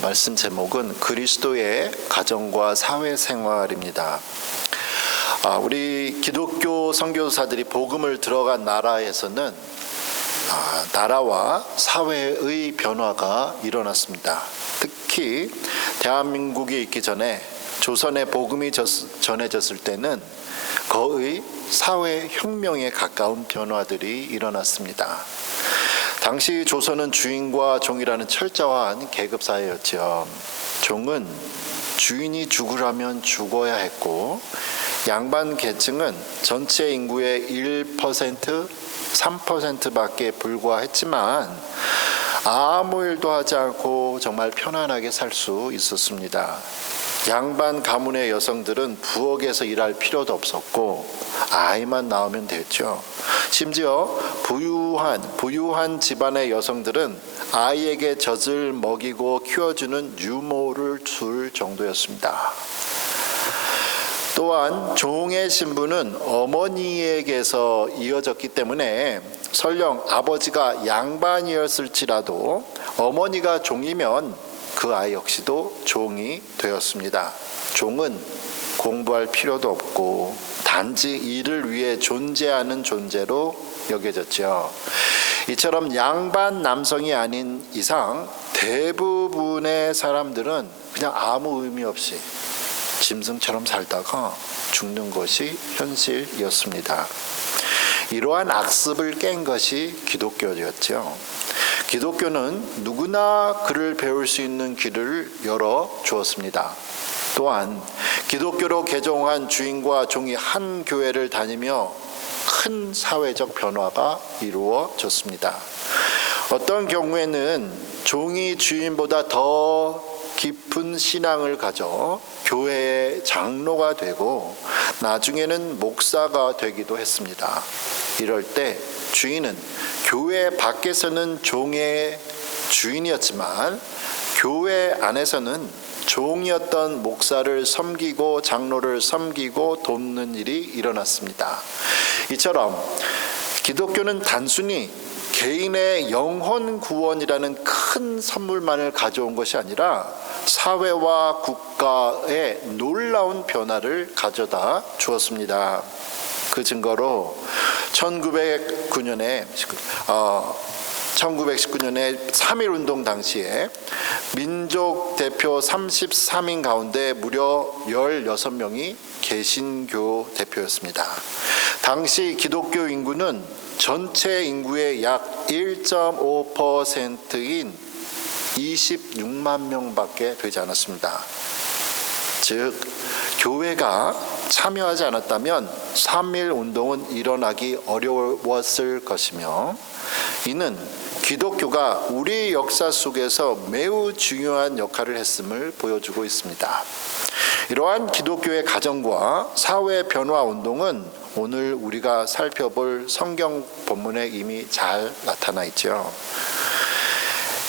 말씀 제목은 그리스도의 가정과 사회생활입니다. 우리 기독교 선교사들이 복음을 들어간 나라에서는 나라와 사회의 변화가 일어났습니다. 특히 대한민국이 있기 전에 조선의 복음이 전해졌을 때는 거의 사회혁명에 가까운 변화들이 일어났습니다. 당시 조선은 주인과 종이라는 철저한 계급사회였죠. 종은 주인이 죽으라면 죽어야 했고, 양반 계층은 전체 인구의 1%, 3%밖에 불과했지만 아무 일도 하지 않고 정말 편안하게 살 수 있었습니다. 양반 가문의 여성들은 부엌에서 일할 필요도 없었고 아이만 낳으면 됐죠. 심지어 부유한 집안의 여성들은 아이에게 젖을 먹이고 키워주는 유모를 둘 정도였습니다. 또한 종의 신분은 어머니에게서 이어졌기 때문에 설령 아버지가 양반이었을지라도 어머니가 종이면 그 아이 역시도 종이 되었습니다. 종은 공부할 필요도 없고 단지 일을 위해 존재하는 존재로 여겨졌죠. 이처럼 양반 남성이 아닌 이상 대부분의 사람들은 그냥 아무 의미 없이 짐승처럼 살다가 죽는 것이 현실이었습니다. 이러한 악습을 깬 것이 기독교였죠. 기독교는 누구나 글을 배울 수 있는 길을 열어 주었습니다. 또한 기독교로 개종한 주인과 종이 한 교회를 다니며 큰 사회적 변화가 이루어졌습니다. 어떤 경우에는 종이 주인보다 더 깊은 신앙을 가져 교회의 장로가 되고 나중에는 목사가 되기도 했습니다. 이럴 때 주인은 교회 밖에서는 종의 주인이었지만 교회 안에서는 종이었던 목사를 섬기고 장로를 섬기고 돕는 일이 일어났습니다. 이처럼 기독교는 단순히 개인의 영혼 구원이라는 큰 선물만을 가져온 것이 아니라 사회와 국가에 놀라운 변화를 가져다 주었습니다. 그 증거로 1919년에 3.1운동 당시에 민족 대표 33인 가운데 무려 16명이 개신교 대표였습니다. 당시 기독교 인구는 전체 인구의 약 1.5%인 26만 명밖에 되지 않았습니다. 즉 교회가 참여하지 않았다면 3.1운동은 일어나기 어려웠을 것이며, 이는 기독교가 우리 역사 속에서 매우 중요한 역할을 했음을 보여주고 있습니다. 이러한 기독교의 가정과 사회 변화 운동은 오늘 우리가 살펴볼 성경 본문에 이미 잘 나타나 있죠.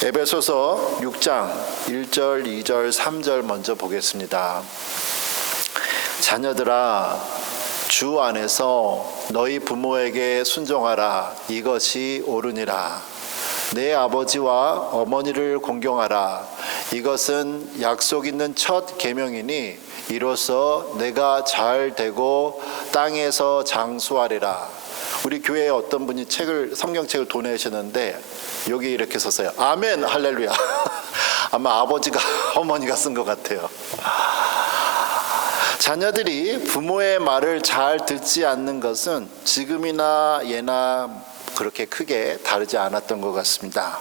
에베소서 6장 1절, 2절, 3절 먼저 보겠습니다. 자녀들아, 주 안에서 너희 부모에게 순종하라. 이것이 옳으니라. 내 아버지와 어머니를 공경하라. 이것은 약속 있는 첫 계명이니 이로써 내가 잘 되고 땅에서 장수하리라. 우리 교회에 어떤 분이 성경책을 도내셨는데 여기 이렇게 썼어요. 아멘, 할렐루야. 아마 아버지가 어머니가 쓴 것 같아요. 자녀들이 부모의 말을 잘 듣지 않는 것은 지금이나 예나 그렇게 크게 다르지 않았던 것 같습니다.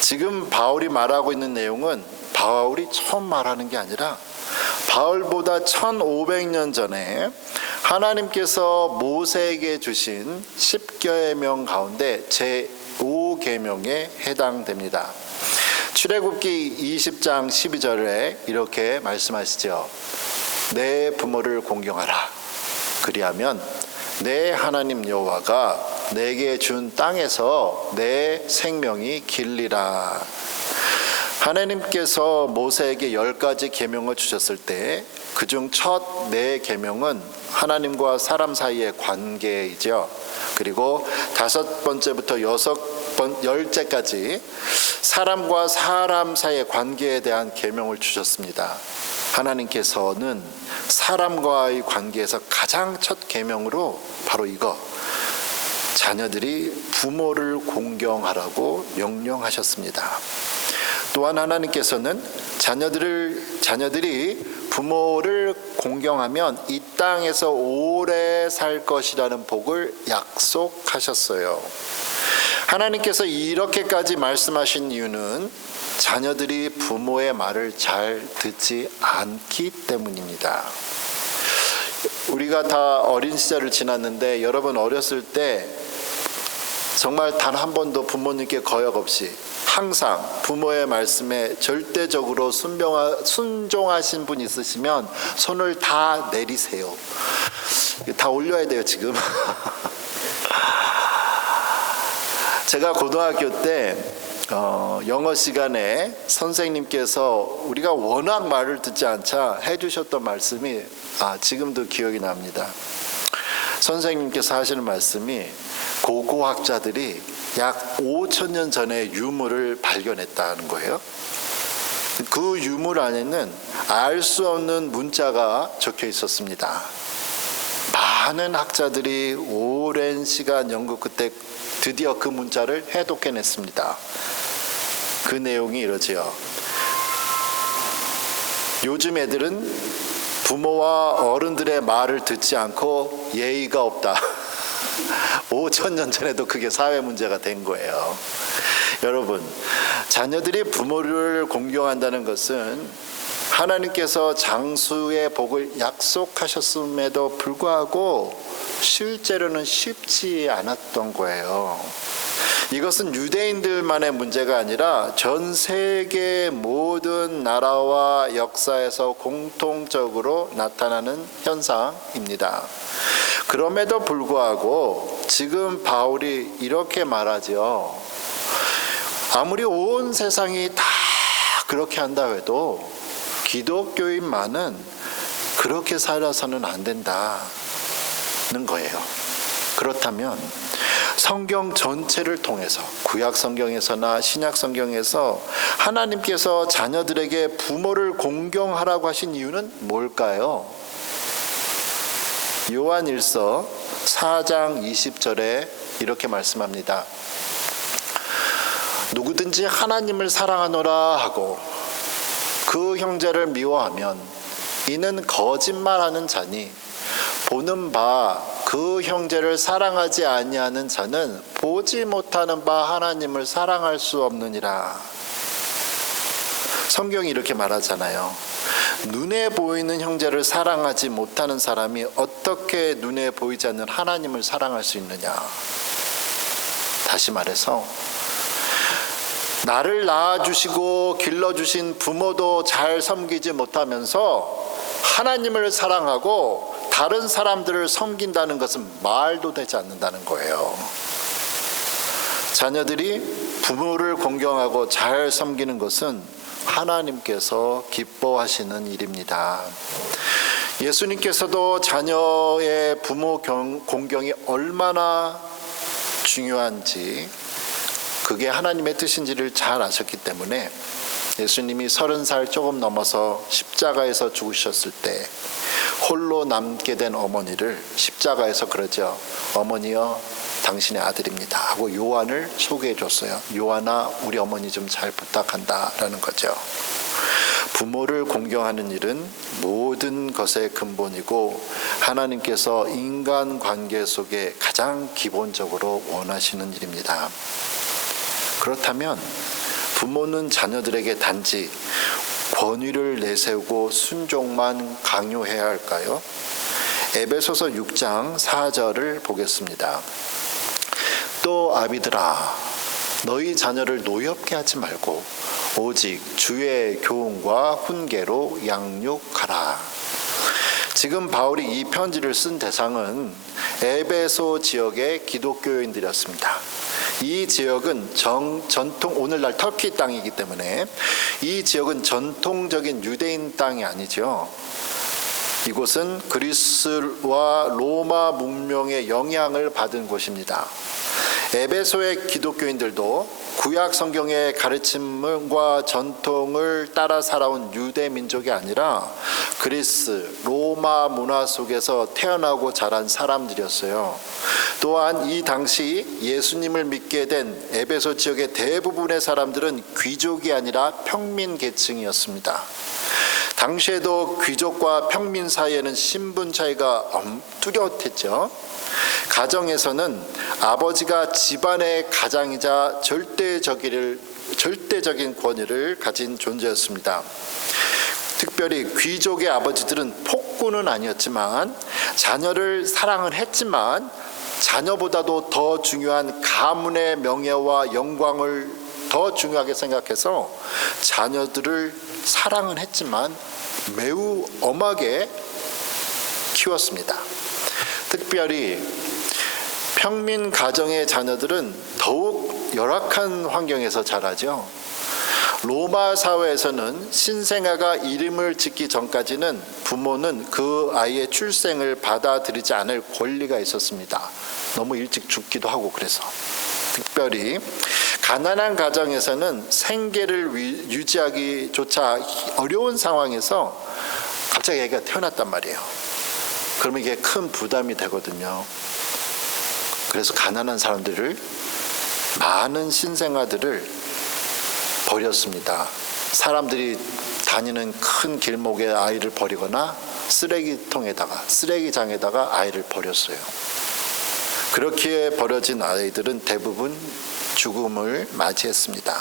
지금 바울이 말하고 있는 내용은 바울이 처음 말하는 게 아니라 바울보다 1500년 전에 하나님께서 모세에게 주신 10계명 가운데 제5계명에 해당됩니다. 출애굽기 20장 12절에 이렇게 말씀하시죠. 내 부모를 공경하라. 그리하면 내 하나님 여호와가 내게 준 땅에서 내 생명이 길리라. 하나님께서 모세에게 10가지 계명을 주셨을 때 그중 첫 4계명은 하나님과 사람 사이의 관계이죠. 그리고 5번째부터 10번째까지 사람과 사람 사이의 관계에 대한 계명을 주셨습니다. 하나님께서는 사람과의 관계에서 가장 첫 계명으로 바로 이거, 자녀들이 부모를 공경하라고 명령하셨습니다. 또한 하나님께서는 자녀들이 부모를 공경하면 이 땅에서 오래 살 것이라는 복을 약속하셨어요. 하나님께서 이렇게까지 말씀하신 이유는 자녀들이 부모의 말을 잘 듣지 않기 때문입니다. 우리가 다 어린 시절을 지났는데 여러분 어렸을 때 정말 단 한 번도 부모님께 거역 없이 항상 부모의 말씀에 절대적으로 순종하신 분 있으시면 손을 다 내리세요. 다 올려야 돼요 지금. 제가 고등학교 때 영어 시간에 선생님께서 우리가 워낙 말을 듣지 않자 해주셨던 말씀이 지금도 기억이 납니다. 선생님께서 하시는 말씀이 고고학자들이 약 5,000년 전에 유물을 발견했다는 거예요. 그 유물 안에는 알 수 없는 문자가 적혀 있었습니다. 많은 학자들이 오랜 시간 연구 끝에 드디어 그 문자를 해독해냈습니다. 그 내용이 이러지요. 요즘 애들은 부모와 어른들의 말을 듣지 않고 예의가 없다. 5,000년 전에도 그게 사회 문제가 된 거예요. 여러분, 자녀들이 부모를 공경한다는 것은 하나님께서 장수의 복을 약속하셨음에도 불구하고 실제로는 쉽지 않았던 거예요. 이것은 유대인들만의 문제가 아니라 전 세계 모든 나라와 역사에서 공통적으로 나타나는 현상입니다. 그럼에도 불구하고 지금 바울이 이렇게 말하죠. 아무리 온 세상이 다 그렇게 한다 해도 기독교인만은 그렇게 살아서는 안 된다는 거예요. 그렇다면 성경 전체를 통해서 구약 성경에서나 신약 성경에서 하나님께서 자녀들에게 부모를 공경하라고 하신 이유는 뭘까요? 요한일서 4장 20절에 이렇게 말씀합니다. 누구든지 하나님을 사랑하노라 하고 그 형제를 미워하면 이는 거짓말하는 자니 보는 바 그 형제를 사랑하지 아니하는 자는 보지 못하는 바 하나님을 사랑할 수 없느니라. 성경이 이렇게 말하잖아요. 눈에 보이는 형제를 사랑하지 못하는 사람이 어떻게 눈에 보이지 않는 하나님을 사랑할 수 있느냐. 다시 말해서 나를 낳아주시고 길러주신 부모도 잘 섬기지 못하면서 하나님을 사랑하고 다른 사람들을 섬긴다는 것은 말도 되지 않는다는 거예요. 자녀들이 부모를 공경하고 잘 섬기는 것은 하나님께서 기뻐하시는 일입니다. 예수님께서도 자녀의 부모 공경이 얼마나 중요한지, 그게 하나님의 뜻인지를 잘 아셨기 때문에 예수님이 30살 조금 넘어서 십자가에서 죽으셨을 때 홀로 남게 된 어머니를 십자가에서 그러죠. 어머니여 당신의 아들입니다 하고 요한을 소개해 줬어요. 요한아 우리 어머니 좀 잘 부탁한다 라는 거죠. 부모를 공경하는 일은 모든 것의 근본이고 하나님께서 인간관계 속에 가장 기본적으로 원하시는 일입니다. 그렇다면 부모는 자녀들에게 단지 권위를 내세우고 순종만 강요해야 할까요? 에베소서 6장 4절을 보겠습니다. 또 아비들아 너희 자녀를 노엽게 하지 말고 오직 주의 교훈과 훈계로 양육하라. 지금 바울이 이 편지를 쓴 대상은 에베소 지역의 기독교인들이었습니다. 이 지역은 전통 오늘날 터키 땅이기 때문에 이 지역은 전통적인 유대인 땅이 아니죠. 이곳은 그리스와 로마 문명의 영향을 받은 곳입니다. 에베소의 기독교인들도 구약 성경의 가르침과 전통을 따라 살아온 유대 민족이 아니라 그리스, 로마 문화 속에서 태어나고 자란 사람들이었어요. 또한 이 당시 예수님을 믿게 된 에베소 지역의 대부분의 사람들은 귀족이 아니라 평민 계층이었습니다. 당시에도 귀족과 평민 사이에는 신분 차이가 뚜렷했죠. 가정에서는 아버지가 집안의 가장이자 절대적인 권위를 가진 존재였습니다. 특별히 귀족의 아버지들은 폭군은 아니었지만 자녀를 사랑은 했지만 자녀보다도 더 중요한 가문의 명예와 영광을 더 중요하게 생각해서 자녀들을 사랑은 했지만 매우 엄하게 키웠습니다. 특별히 평민 가정의 자녀들은 더욱 열악한 환경에서 자라죠. 로마 사회에서는 신생아가 이름을 짓기 전까지는 부모는 그 아이의 출생을 받아들이지 않을 권리가 있었습니다. 너무 일찍 죽기도 하고 그래서. 특별히 가난한 가정에서는 생계를 유지하기조차 어려운 상황에서 갑자기 애가 태어났단 말이에요. 그러면 이게 큰 부담이 되거든요. 그래서 가난한 사람들을, 많은 신생아들을 버렸습니다. 사람들이 다니는 큰 길목에 아이를 버리거나 쓰레기장에다가 아이를 버렸어요. 그렇게 버려진 아이들은 대부분 죽음을 맞이했습니다.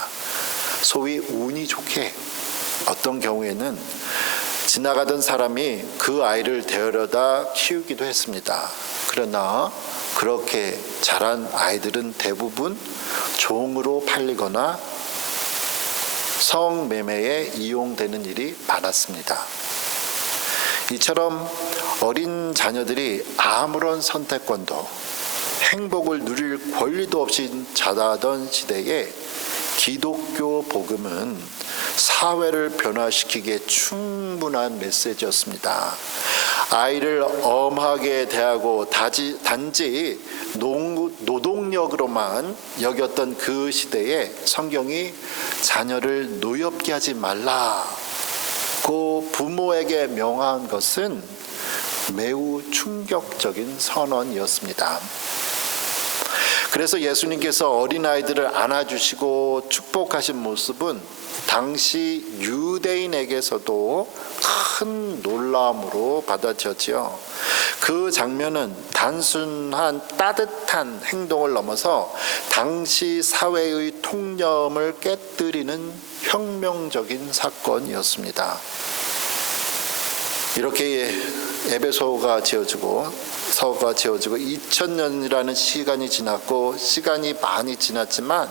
소위 운이 좋게 어떤 경우에는 지나가던 사람이 그 아이를 데려다 키우기도 했습니다. 그러나 그렇게 자란 아이들은 대부분 종으로 팔리거나 성매매에 이용되는 일이 많았습니다. 이처럼 어린 자녀들이 아무런 선택권도 행복을 누릴 권리도 없이 자라던 시대에 기독교 복음은 사회를 변화시키기에 충분한 메시지였습니다. 아이를 엄하게 대하고 단지 노동력으로만 여겼던 그 시대에 성경이 자녀를 노엽게 하지 말라고 부모에게 명한 것은 매우 충격적인 선언이었습니다. 그래서 예수님께서 어린아이들을 안아주시고 축복하신 모습은 당시 유대인에게서도 큰 놀라움으로 받아들였지요. 그 장면은 단순한 따뜻한 행동을 넘어서 당시 사회의 통념을 깨뜨리는 혁명적인 사건이었습니다. 이렇게 에베소가 지어지고 서가 지어지고 2000년이라는 시간이 지났고 시간이 많이 지났지만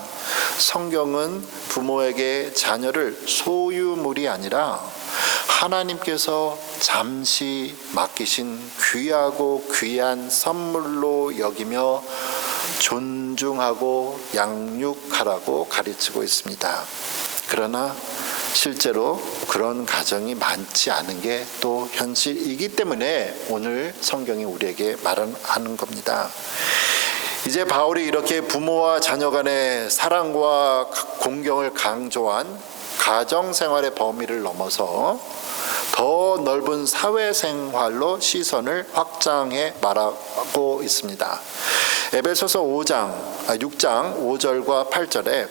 성경은 부모에게 자녀를 소유물이 아니라 하나님께서 잠시 맡기신 귀하고 귀한 선물로 여기며 존중하고 양육하라고 가르치고 있습니다. 그러나 실제로 그런 가정이 많지 않은 게 또 현실이기 때문에 오늘 성경이 우리에게 말하는 겁니다. 이제 바울이 이렇게 부모와 자녀 간의 사랑과 공경을 강조한 가정생활의 범위를 넘어서 더 넓은 사회생활로 시선을 확장해 말하고 있습니다. 에베소서 6장 5절과 8절에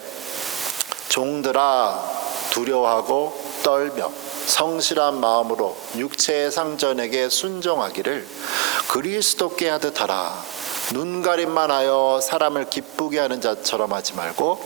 종들아 두려워하고 떨며 성실한 마음으로 육체의 상전에게 순종하기를 그리스도께 하듯 하라. 눈가림만 하여 사람을 기쁘게 하는 자처럼 하지 말고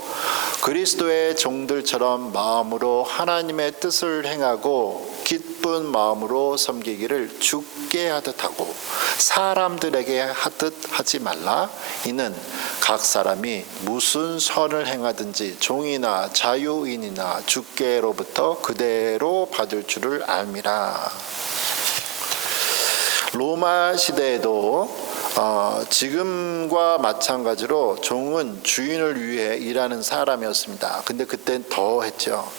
그리스도의 종들처럼 마음으로 하나님의 뜻을 행하고 기쁜 마음으로 섬기기를 주께 하듯 하고 사람들에게 하듯 하지 말라. 이는 각 사람이 무슨 선을 행하든지 종이나 자유인이나 주께로부터 그대로 받을 줄을 알미라. 로마 시대에도 지금과 마찬가지로 종은 주인을 위해 일하는 사람이었습니다. 근데 그땐 더 했죠.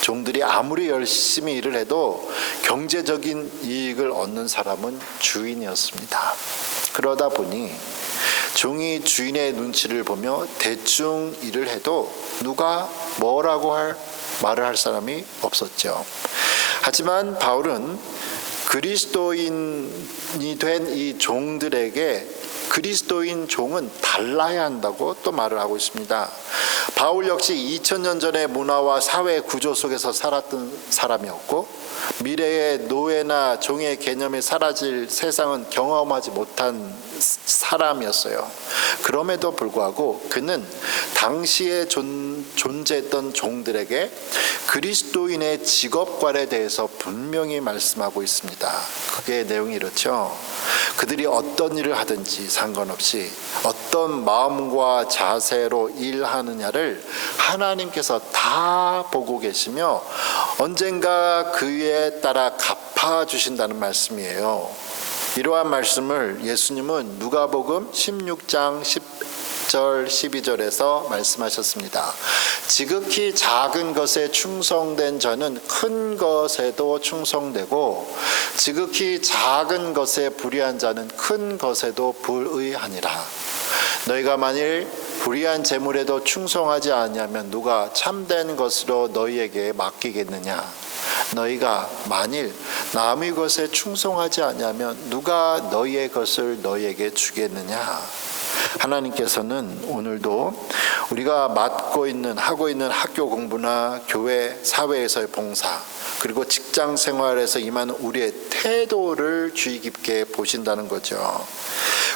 종들이 아무리 열심히 일을 해도 경제적인 이익을 얻는 사람은 주인이었습니다. 그러다 보니 종이 주인의 눈치를 보며 대충 일을 해도 누가 뭐라고 말을 할 사람이 없었죠. 하지만 바울은 그리스도인이 된 이 종들에게 그리스도인 종은 달라야 한다고 또 말을 하고 있습니다. 바울 역시 2000년 전의 문화와 사회 구조 속에서 살았던 사람이었고, 미래의 노예나 종의 개념이 사라질 세상은 경험하지 못한 사람이었어요. 그럼에도 불구하고 그는 당시에 존재했던 종들에게 그리스도인의 직업관에 대해서 분명히 말씀하고 있습니다. 그게 내용이 이렇죠. 그들이 어떤 일을 하든지 상관없이 어떤 마음과 자세로 일하느냐를 하나님께서 다 보고 계시며 언젠가 그에 따라 갚아주신다는 말씀이에요. 이러한 말씀을 예수님은 누가복음 16장 10절 12절에서 말씀하셨습니다. 지극히 작은 것에 충성된 자는 큰 것에도 충성되고 지극히 작은 것에 불의한 자는 큰 것에도 불의하니라. 너희가 만일 불의한 재물에도 충성하지 아니하면 누가 참된 것으로 너희에게 맡기겠느냐. 너희가 만일 남의 것에 충성하지 아니하면 누가 너희의 것을 너희에게 주겠느냐. 하나님께서는 오늘도 우리가 하고 있는 학교 공부나 교회, 사회에서의 봉사, 그리고 직장 생활에서 임하는 우리의 태도를 주의 깊게 보신다는 거죠.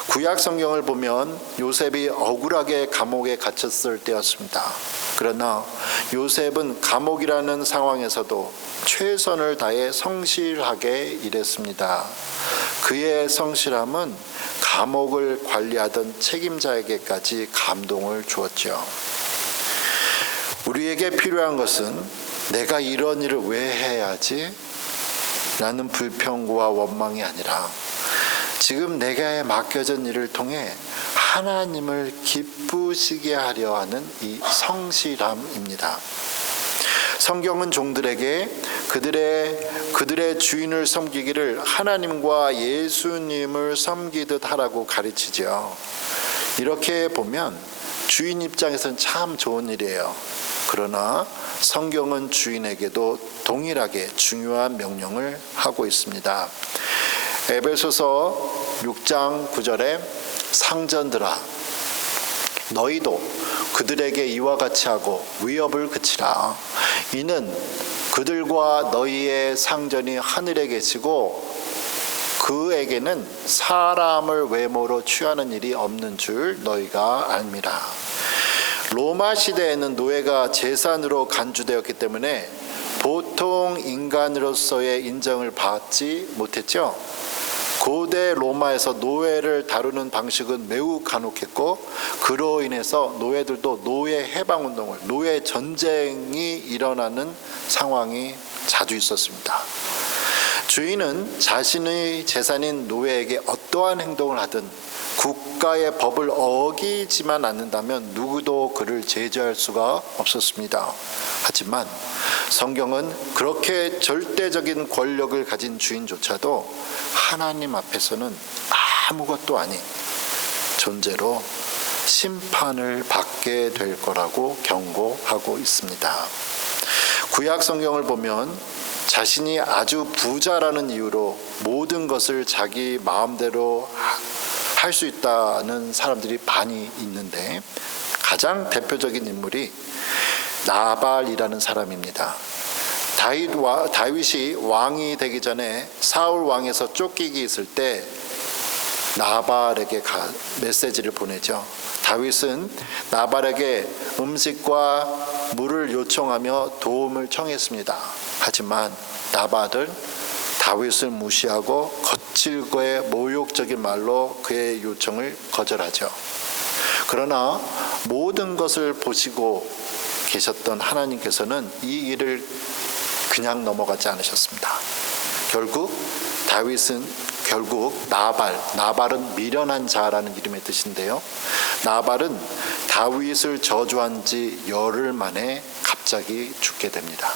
구약 성경을 보면 요셉이 억울하게 감옥에 갇혔을 때였습니다. 그러나 요셉은 감옥이라는 상황에서도 최선을 다해 성실하게 일했습니다. 그의 성실함은 감옥을 관리하던 책임자에게까지 감동을 주었죠. 우리에게 필요한 것은 내가 이런 일을 왜 해야지? 라는 불평과 원망이 아니라 지금 내게 맡겨진 일을 통해 하나님을 기쁘시게 하려 하는 이 성실함입니다. 성경은 종들에게 그들의 주인을 섬기기를 하나님과 예수님을 섬기듯 하라고 가르치죠. 이렇게 보면 주인 입장에서는 참 좋은 일이에요. 그러나 성경은 주인에게도 동일하게 중요한 명령을 하고 있습니다. 에베소서 6장 9절에 상전들아 너희도 그들에게 이와 같이 하고 위협을 그치라. 이는 그들과 너희의 상전이 하늘에 계시고 그에게는 사람을 외모로 취하는 일이 없는 줄 너희가 알미라. 로마 시대에는 노예가 재산으로 간주되었기 때문에 보통 인간으로서의 인정을 받지 못했죠. 고대 로마에서 노예를 다루는 방식은 매우 간혹했고 그로 인해서 노예들도 노예 해방운동을, 노예 전쟁이 일어나는 상황이 자주 있었습니다. 주인은 자신의 재산인 노예에게 어떠한 행동을 하든 국가의 법을 어기지만 않는다면 누구도 그를 제재할 수가 없었습니다. 하지만 성경은 그렇게 절대적인 권력을 가진 주인조차도 하나님 앞에서는 아무것도 아닌 존재로 심판을 받게 될 거라고 경고하고 있습니다. 구약 성경을 보면 자신이 아주 부자라는 이유로 모든 것을 자기 마음대로 할 수 있다는 사람들이 많이 있는데 가장 대표적인 인물이 나발이라는 사람입니다. 다윗이 왕이 되기 전에 사울 왕에서 쫓기기 있을 때 나발에게 메시지를 보내죠. 다윗은 나발에게 음식과 물을 요청하며 도움을 청했습니다. 하지만 나발은 다윗을 무시하고 거칠고 모욕적인 말로 그의 요청을 거절하죠. 그러나 모든 것을 보시고 계셨던 하나님께서는 이 일을 그냥 넘어가지 않으셨습니다. 결국 나발은 미련한 자라는 이름의 뜻인데요. 나발은 다윗을 저주한 지 열흘 만에 갑자기 죽게 됩니다.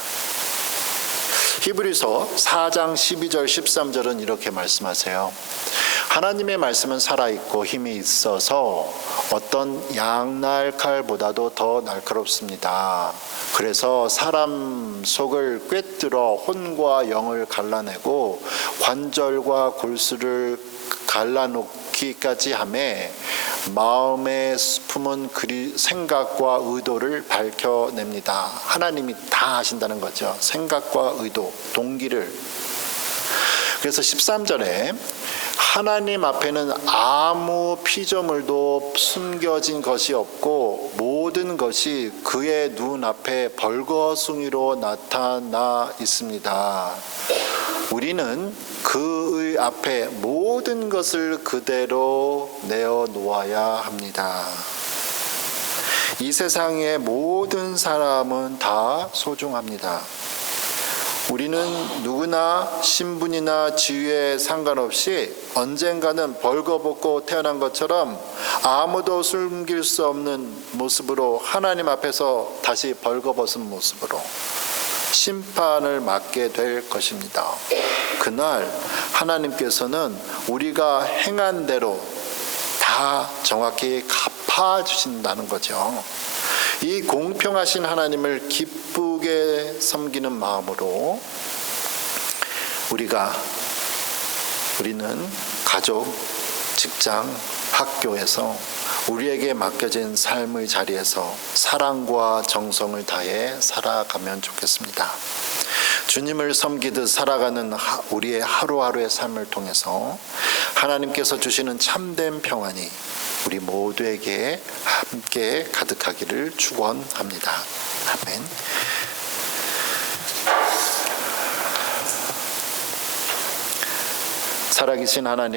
히브리서 4장 12절 13절은 이렇게 말씀하세요. 하나님의 말씀은 살아있고 힘이 있어서 어떤 양날칼보다도 더 날카롭습니다. 그래서 사람 속을 꿰뚫어 혼과 영을 갈라내고 관절과 골수를 갈라놓기까지 하매 마음에 품은 생각과 의도를 밝혀냅니다. 하나님이 다 아신다는 거죠. 생각과 의도, 동기를. 그래서 13절에 하나님 앞에는 아무 피조물도 숨겨진 것이 없고 모든 것이 그의 눈앞에 벌거숭이로 나타나 있습니다. 우리는 그의 앞에 모든 것을 그대로 내어놓아야 합니다. 이 세상의 모든 사람은 다 소중합니다. 우리는 누구나 신분이나 지위에 상관없이 언젠가는 벌거벗고 태어난 것처럼 아무도 숨길 수 없는 모습으로 하나님 앞에서 다시 벌거벗은 모습으로 심판을 맞게 될 것입니다. 그날 하나님께서는 우리가 행한 대로 다 정확히 갚아주신다는 거죠. 이 공평하신 하나님을 기쁘게 섬기는 마음으로 우리는 가족, 직장, 학교에서 우리에게 맡겨진 삶의 자리에서 사랑과 정성을 다해 살아가면 좋겠습니다. 주님을 섬기듯 살아가는 우리의 하루하루의 삶을 통해서 하나님께서 주시는 참된 평안이 우리 모두에게 함께 가득하기를 축원합니다. 아멘. 살아계신 하나님